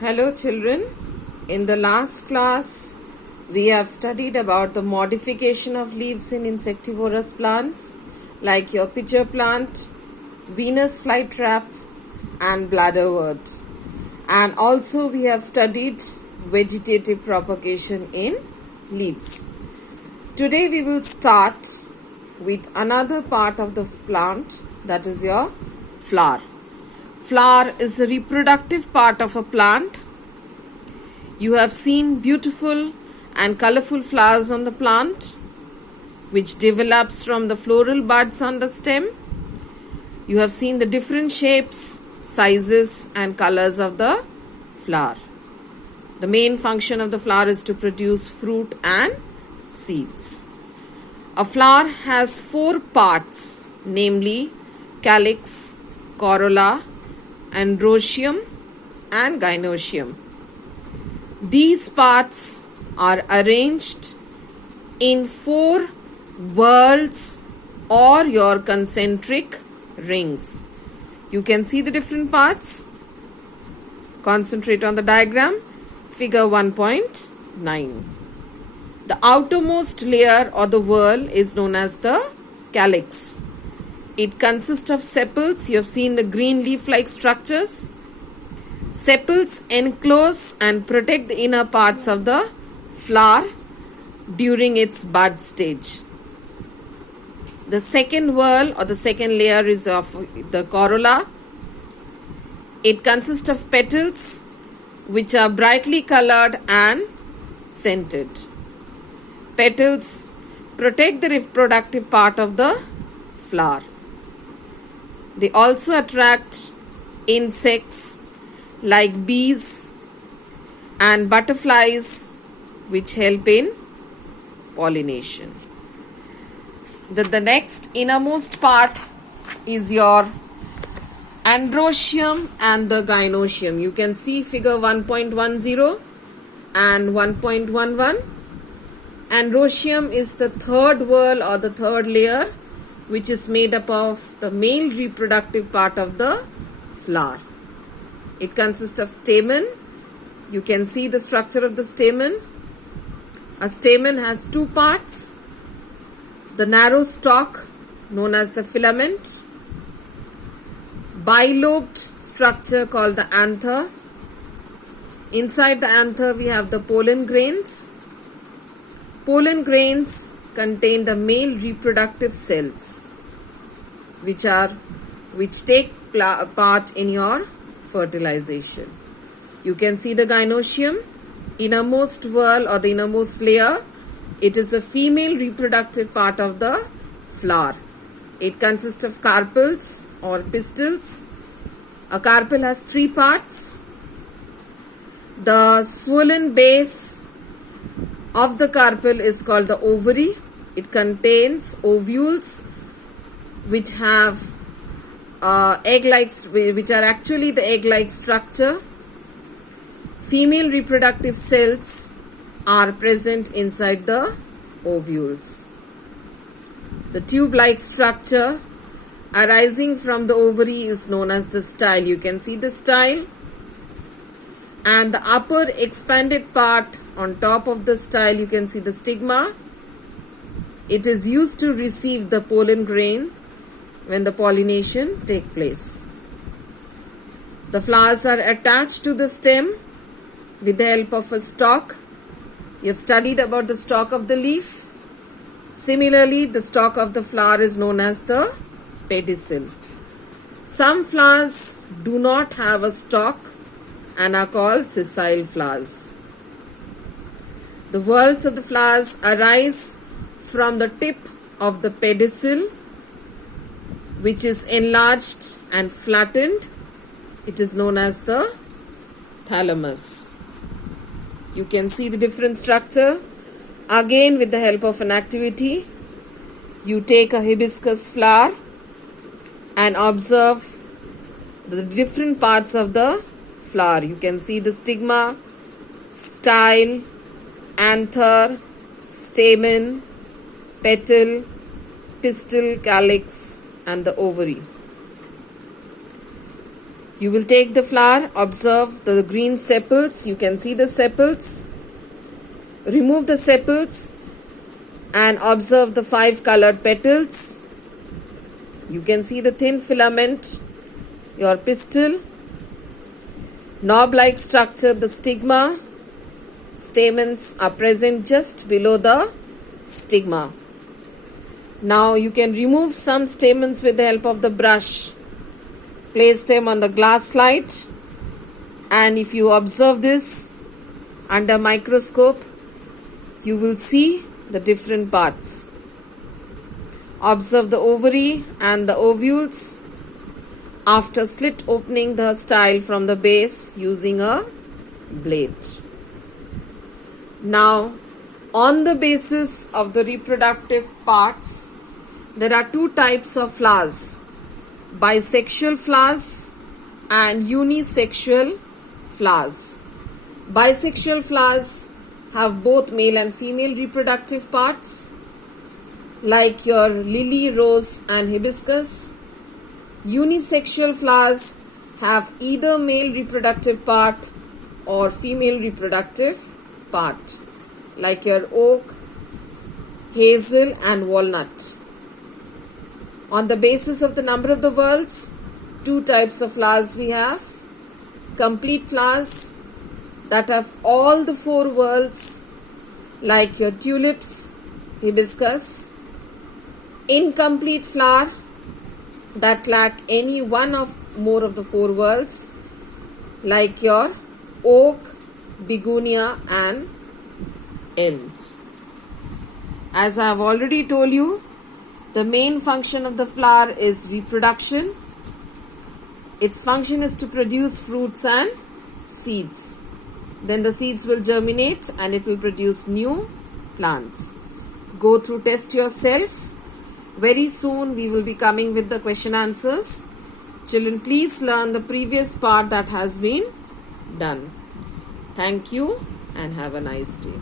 Hello children, in the last class we have studied about the modification of leaves in insectivorous plants like your pitcher plant, Venus flytrap and bladderwort, and also we have studied vegetative propagation in leaves. Today we will start with another part of the plant, that is your flower. Flower is a reproductive part of a plant. You have seen beautiful and colorful flowers on the plant, which develops from the floral buds on the stem. You have seen the different shapes, sizes and colors of the flower. The main function of the flower is to produce fruit and seeds. A flower has 4 parts, namely calyx, corolla, androecium and gynoecium. These parts are arranged in 4 whorls or your concentric rings. You can see the different parts. Concentrate on the diagram, figure 1.9. The outermost layer or the whorl is known as the calyx. It consists of sepals. You have seen the green leaf-like structures. Sepals enclose and protect the inner parts of the flower during its bud stage. The second whorl or the second layer is of the corolla. It consists of petals which are brightly colored and scented. Petals protect the reproductive part of the flower. They also attract insects like bees and butterflies, which help in pollination. The next innermost part is your androecium and the gynoecium. You can see figure 1.10 and 1.11. Androecium is the third whorl or the third layer, which is made up of the male reproductive part of the flower. It consists of stamen. You can see the structure of the stamen. A stamen has 2 parts. The narrow stalk, known as the filament. Bilobed structure called the anther. Inside the anther we have the pollen grains. Pollen grains contain the male reproductive cells which take part in your fertilization. You can see the gynoecium, innermost whorl or the innermost layer. It is the female reproductive part of the flower. It consists of carpels or pistils. A carpel has 3 parts. The swollen base of the carpel is called the ovary. It contains ovules which have egg-like, which are actually the egg-like structure. Female reproductive cells are present inside the ovules. The tube-like structure arising from the ovary is known as the style. You can see the style, and the upper expanded part on top of the style, you can see the stigma. It is used to receive the pollen grain when the pollination takes place. The flowers are attached to the stem with the help of a stalk. You have studied about the stalk of the leaf. Similarly, the stalk of the flower is known as the pedicel. Some flowers do not have a stalk and are called sessile flowers. The whorls of the flowers arise from the tip of the pedicel, which is enlarged and flattened. It is known as the thalamus. You can see the different structure. Again, with the help of an activity, you take a hibiscus flower and observe the different parts of the flower. You can see the stigma, style, anther, stamen, petal, pistil, calyx and the ovary. You will take the flower, observe the green sepals. You can see the sepals. Remove the sepals and observe the 5 colored petals. You can see the thin filament, your pistil, knob-like structure, the stigma. Stamens are present just below the stigma. Now you can remove some stamens with the help of the brush. Place them on the glass slide, and if you observe this under microscope, you will see the different parts. Observe the ovary and the ovules after slit opening the style from the base using a blade. Now, on the basis of the reproductive parts, there are 2 types of flowers: bisexual flowers and unisexual flowers. Bisexual flowers have both male and female reproductive parts, like your lily, rose and hibiscus. Unisexual flowers have either male reproductive part or female reproductive part, like your oak, hazel and walnut. On the basis of the number of the whorls, 2 types of flowers we have: complete flowers that have all the 4 whorls, like your tulips, hibiscus. Incomplete flower that lack any one of more of the 4 whorls, like your oak, begonia and elms. As I have already told you, the main function of the flower is reproduction. Its function is to produce fruits and seeds. Then the seeds will germinate and it will produce new plants. Go through, test yourself. Very soon we will be coming with the question answers. Children, please learn the previous part that has been done. Thank you and have a nice day.